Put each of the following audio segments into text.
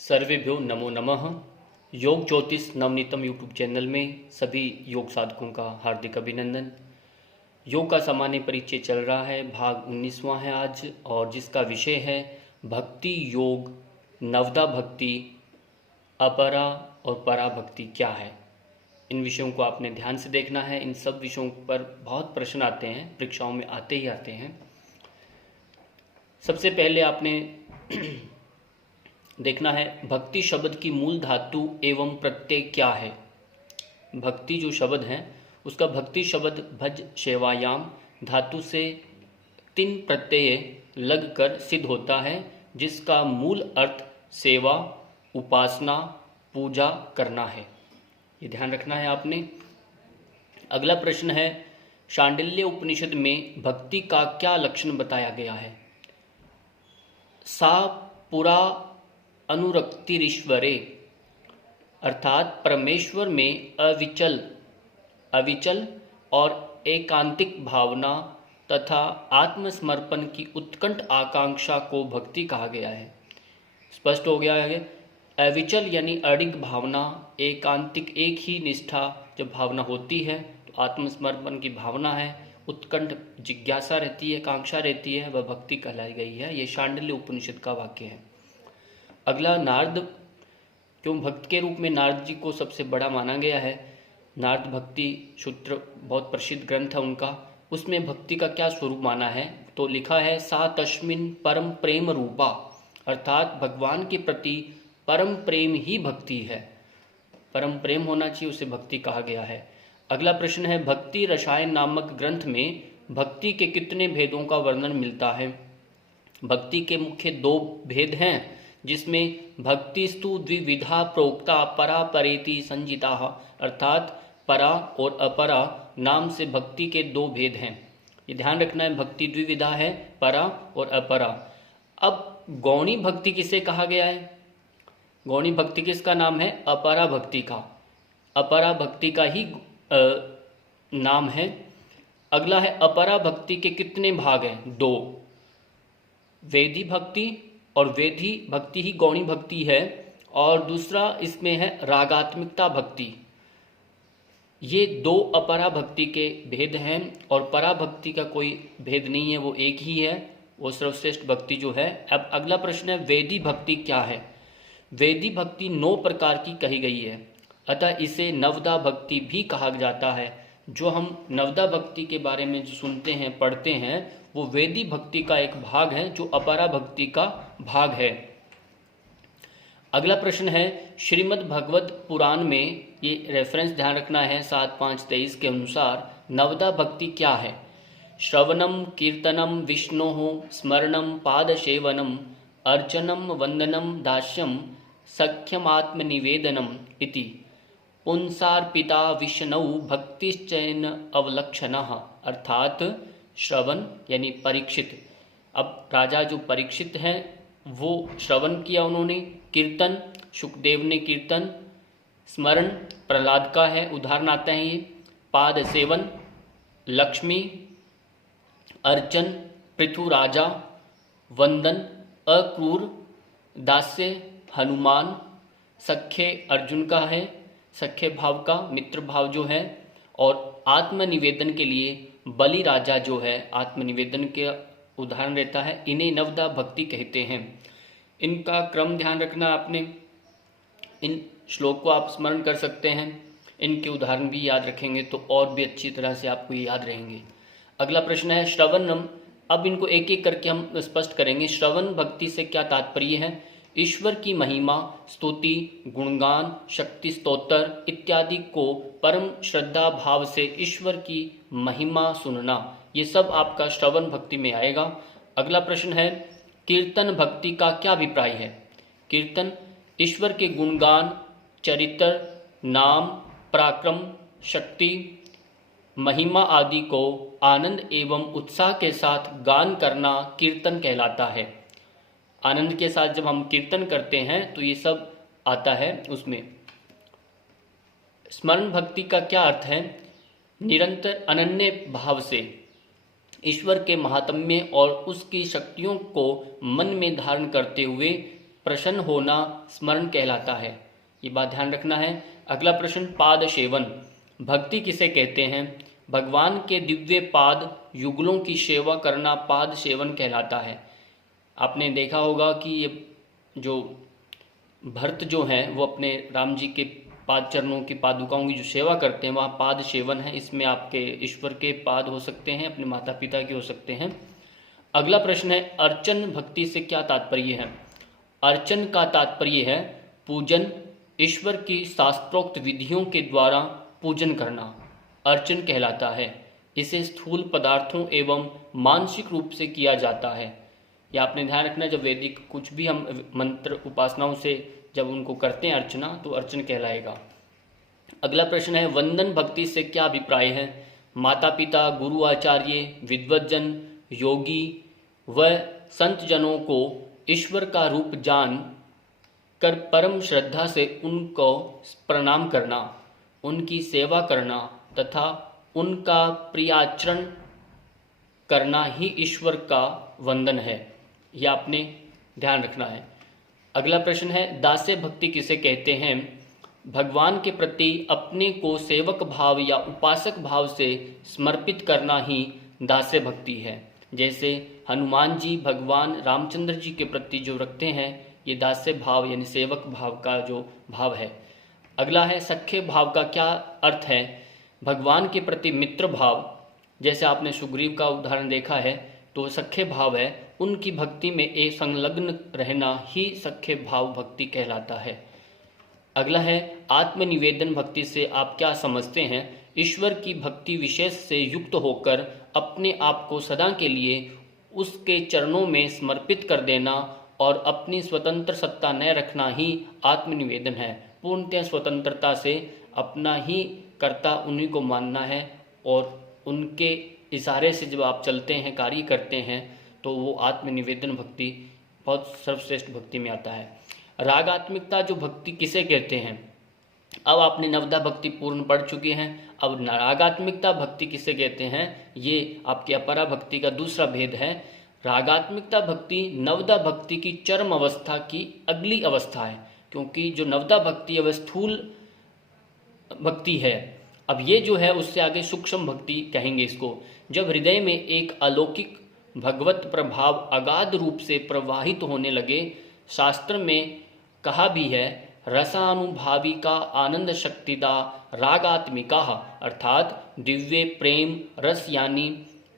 सर्वेभ्यो नमो नमः। योग ज्योतिष नवनीतम यूट्यूब चैनल में सभी योग साधकों का हार्दिक अभिनंदन। योग का सामान्य परिचय चल रहा है, भाग 19वां है आज, और जिसका विषय है भक्ति योग, नवदा भक्ति, अपरा और परा भक्ति क्या है। इन विषयों को आपने ध्यान से देखना है। इन सब विषयों पर बहुत प्रश्न आते हैं, परीक्षाओं में आते ही आते हैं। सबसे पहले आपने देखना है भक्ति शब्द की मूल धातु एवं प्रत्यय क्या है। भक्ति जो शब्द है उसका भक्ति शब्द भज सेवायाम धातु से 3 प्रत्यय लगकर सिद्ध होता है, जिसका मूल अर्थ सेवा, उपासना, पूजा करना है। ये ध्यान रखना है आपने। अगला प्रश्न है शांडिल्य उपनिषद में भक्ति का क्या लक्षण बताया गया है। सा पुरा अनुरक्तिरीश्वरे, अर्थात परमेश्वर में अविचल और एकांतिक भावना तथा आत्मसमर्पण की उत्कंठ आकांक्षा को भक्ति कहा गया है। स्पष्ट हो गया है। अविचल यानी अडिग भावना, एकांतिक एक ही निष्ठा जब भावना होती है तो आत्मसमर्पण की भावना है, उत्कंठ जिज्ञासा रहती है, कांक्षा रहती है, वह भक्ति कहलाई गई है। ये शांडिल्य उपनिषद का वाक्य है। अगला नारद, क्यों भक्त के रूप में नारद जी को सबसे बड़ा माना गया है। नारद भक्ति सूत्र बहुत प्रसिद्ध ग्रंथ है उनका, उसमें भक्ति का क्या स्वरूप माना है तो लिखा है सा तस्मिन परम प्रेम रूपा, अर्थात भगवान के प्रति परम प्रेम ही भक्ति है। परम प्रेम होना चाहिए, उसे भक्ति कहा गया है। अगला प्रश्न है भक्ति रसायन नामक ग्रंथ में भक्ति के कितने भेदों का वर्णन मिलता है। भक्ति के मुख्य 2 भेद हैं, जिसमें भक्तिस्तु द्विविधा प्रोक्ता परा परेति संजिता, अर्थात परा और अपरा नाम से भक्ति के 2 भेद हैं। ये ध्यान रखना है, भक्ति द्विविधा है, परा और अपरा। अब गौणी भक्ति किसे कहा गया है। गौणी भक्ति किसका नाम है, अपरा भक्ति का। अपरा भक्ति का ही नाम है। अगला है अपरा भक्ति के कितने भाग हैं, 2। वेदी भक्ति, और वेदी भक्ति ही गौणी भक्ति है, और दूसरा इसमें है रागात्मिकता भक्ति। ये 2 अपरा भक्ति के भेद हैं, और परा भक्ति का कोई भेद नहीं है, वो एक ही है, वो सर्वश्रेष्ठ भक्ति जो है। अब अगला प्रश्न है वेदी भक्ति क्या है। वेदी भक्ति 9 प्रकार की कही गई है, अतः इसे नवदा भक्ति भी कहा जाता है। जो हम नवदा भक्ति के बारे में जो सुनते हैं, पढ़ते हैं, वो वेदी भक्ति का एक भाग है, जो अपरा भक्ति का भाग है। अगला प्रश्न है श्रीमद् भगवत पुराण में, ये रेफरेंस ध्यान रखना है 7-5-23 के अनुसार, नवदा भक्ति क्या है। श्रवणम कीर्तनम विष्णोः स्मरणम पादसेवनम अर्चनम वंदनम दास्यम सख्यमात्मनिवेदनम इति पुंसार्पिता विष्णु भक्तिश्चैन अवलक्षणः, अर्थात श्रवण यानी परीक्षित। अब राजा जो परीक्षित हैं वो श्रवण किया उन्होंने, कीर्तन सुखदेव ने कीर्तन, स्मरण प्रहलाद का है, उदाहरण आता है ये, पाद सेवन लक्ष्मी, अर्चन पृथु राजा, वंदन अक्रूर, दास्य हनुमान, सख्य अर्जुन का है, सख्य भाव का मित्र भाव जो है, और आत्मनिवेदन के लिए बलि राजा जो है, आत्मनिवेदन के उदाहरण रहता है। इन्हें नवदा भक्ति कहते हैं। इनका क्रम ध्यान रखना आपने। इन श्लोक को आप स्मरण कर सकते हैं, इनके उदाहरण भी याद रखेंगे तो और भी अच्छी तरह से आपको ये याद रहेंगे। अगला प्रश्न है श्रवणम। अब इनको एक एक करके हम स्पष्ट करेंगे। श्रवण भक्ति से क्या तात्पर्य है। ईश्वर की महिमा, स्तुति, गुणगान, शक्ति स्तोत्र इत्यादि को परम श्रद्धा भाव से ईश्वर की महिमा सुनना, ये सब आपका श्रवण भक्ति में आएगा। अगला प्रश्न है कीर्तन भक्ति का क्या अभिप्राय है। कीर्तन ईश्वर के गुणगान, चरित्र, नाम, पराक्रम, शक्ति, महिमा आदि को आनंद एवं उत्साह के साथ गान करना कीर्तन कहलाता है। आनंद के साथ जब हम कीर्तन करते हैं तो ये सब आता है उसमें। स्मरण भक्ति का क्या अर्थ है। निरंतर अनन्य भाव से ईश्वर के महात्म्य और उसकी शक्तियों को मन में धारण करते हुए प्रसन्न होना स्मरण कहलाता है। ये बात ध्यान रखना है। अगला प्रश्न, पाद सेवन भक्ति किसे कहते हैं? भगवान के दिव्य पाद युगलों की सेवा करना पाद सेवन कहलाता है। आपने देखा होगा कि ये जो भरत जो हैं वो अपने राम जी के पाद चरणों की पादुकाओं की जो सेवा करते हैं वहाँ पाद सेवन है। इसमें आपके ईश्वर के पाद हो सकते हैं, अपने माता पिता के हो सकते हैं। अगला प्रश्न है, अर्चन भक्ति से क्या तात्पर्य है? अर्चन का तात्पर्य है पूजन, ईश्वर की शास्त्रोक्त विधियों के द्वारा पूजन करना अर्चन कहलाता है। इसे स्थूल पदार्थों एवं मानसिक रूप से किया जाता है। या आपने ध्यान रखना, जब वैदिक कुछ भी हम मंत्र उपासनाओं से जब उनको करते हैं अर्चना तो अर्चन कहलाएगा। अगला प्रश्न है, वंदन भक्ति से क्या अभिप्राय है? माता पिता, गुरु आचार्य, विद्वज्जन, योगी व संत जनों को ईश्वर का रूप जान कर परम श्रद्धा से उनको प्रणाम करना, उनकी सेवा करना तथा उनका प्रियाचरण करना ही ईश्वर का वंदन है। यह आपने ध्यान रखना है। अगला प्रश्न है, दास्य भक्ति किसे कहते हैं? भगवान के प्रति अपने को सेवक भाव या उपासक भाव से समर्पित करना ही दास्य भक्ति है। जैसे हनुमान जी भगवान रामचंद्र जी के प्रति जो रखते हैं ये दास्य भाव यानी सेवक भाव का जो भाव है। अगला है, सख्य भाव का क्या अर्थ है? भगवान के प्रति मित्र भाव, जैसे आपने सुग्रीव का उदाहरण देखा है तो सख्य भाव है, उनकी भक्ति में एक संलग्न रहना ही सख्य भाव भक्ति कहलाता है। अगला है, आत्मनिवेदन भक्ति से आप क्या समझते हैं? ईश्वर की भक्ति विशेष से युक्त होकर अपने आप को सदा के लिए उसके चरणों में समर्पित कर देना और अपनी स्वतंत्र सत्ता न रखना ही आत्मनिवेदन है। पूर्णतः स्वतंत्रता से अपना ही कर्ता उन्हीं को मानना है और उनके इशारे से जब आप चलते हैं, कार्य करते हैं तो वो आत्मनिवेदन भक्ति बहुत सर्वश्रेष्ठ भक्ति में आता है। रागात्मिकता जो भक्ति किसे कहते हैं? अब आपने नवदा भक्ति पूर्ण पढ़ चुके हैं, अब रागात्मिकता भक्ति किसे कहते हैं? ये आपकी अपरा भक्ति का दूसरा भेद है। रागात्मिकता भक्ति नवदा भक्ति की चरम अवस्था की अगली अवस्था है, क्योंकि जो नवदा भक्ति है वह स्थूल भक्ति है। अब ये जो है उससे आगे सूक्ष्म भक्ति कहेंगे इसको। जब हृदय में एक अलौकिक भगवत प्रभाव अगाध रूप से प्रवाहित होने लगे। शास्त्र में कहा भी है, रसानुभावी का आनंद शक्तिदा रागात्मिका, अर्थात दिव्य प्रेम रस यानी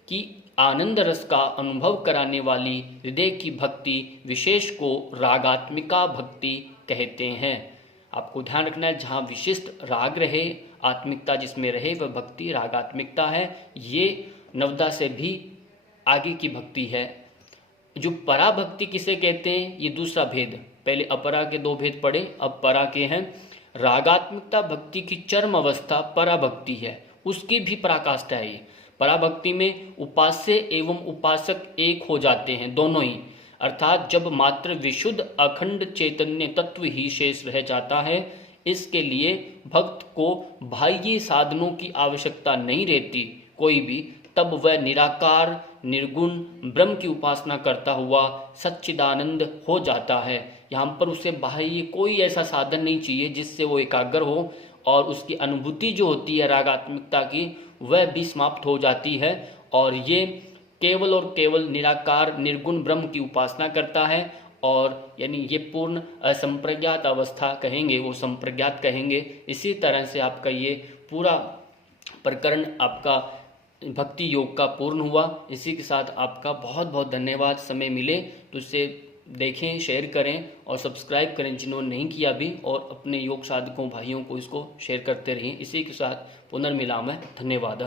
कि आनंद रस का अनुभव कराने वाली हृदय की भक्ति विशेष को रागात्मिका भक्ति कहते हैं। आपको ध्यान रखना है, जहाँ विशिष्ट राग रहे, आत्मिकता जिसमें रहे वह भक्ति रागात्मिकता है। ये नवदा से भी आगे की भक्ति है। जो परा भक्ति किसे कहते हैं? ये दूसरा भेद। पहले अपरा के दो भेद पढ़े, अब परा के हैं। रागात्मिकता भक्ति की चरम अवस्था परा भक्ति है, उसकी भी पराकाष्ठा है ये। परा भक्ति में उपास्य एवं उपासक एक हो जाते हैं, दोनों ही, अर्थात जब मात्र विशुद्ध अखंड चैतन्य तत्व ही शेष रह जाता है। इसके लिए भक्त को बाह्य साधनों की आवश्यकता नहीं रहती कोई भी, तब वह निराकार निर्गुण ब्रह्म की उपासना करता हुआ सच्चिदानंद हो जाता है। यहाँ पर उसे बाह्य कोई ऐसा साधन नहीं चाहिए जिससे वो एकाग्र हो, और उसकी अनुभूति जो होती है रागात्मिकता की वह भी समाप्त हो जाती है, और ये केवल और केवल निराकार निर्गुण ब्रह्म की उपासना करता है। और यानी ये पूर्ण असंप्रज्ञात अवस्था कहेंगे, वो संप्रज्ञात कहेंगे। इसी तरह से आपका ये पूरा प्रकरण आपका भक्ति योग का पूर्ण हुआ। इसी के साथ आपका बहुत बहुत धन्यवाद। समय मिले तो इसे देखें, शेयर करें और सब्सक्राइब करें जिन्होंने नहीं किया भी, और अपने योग साधकों भाइयों को इसको शेयर करते रहें। इसी के साथ पुनर्मिलामः। धन्यवाद।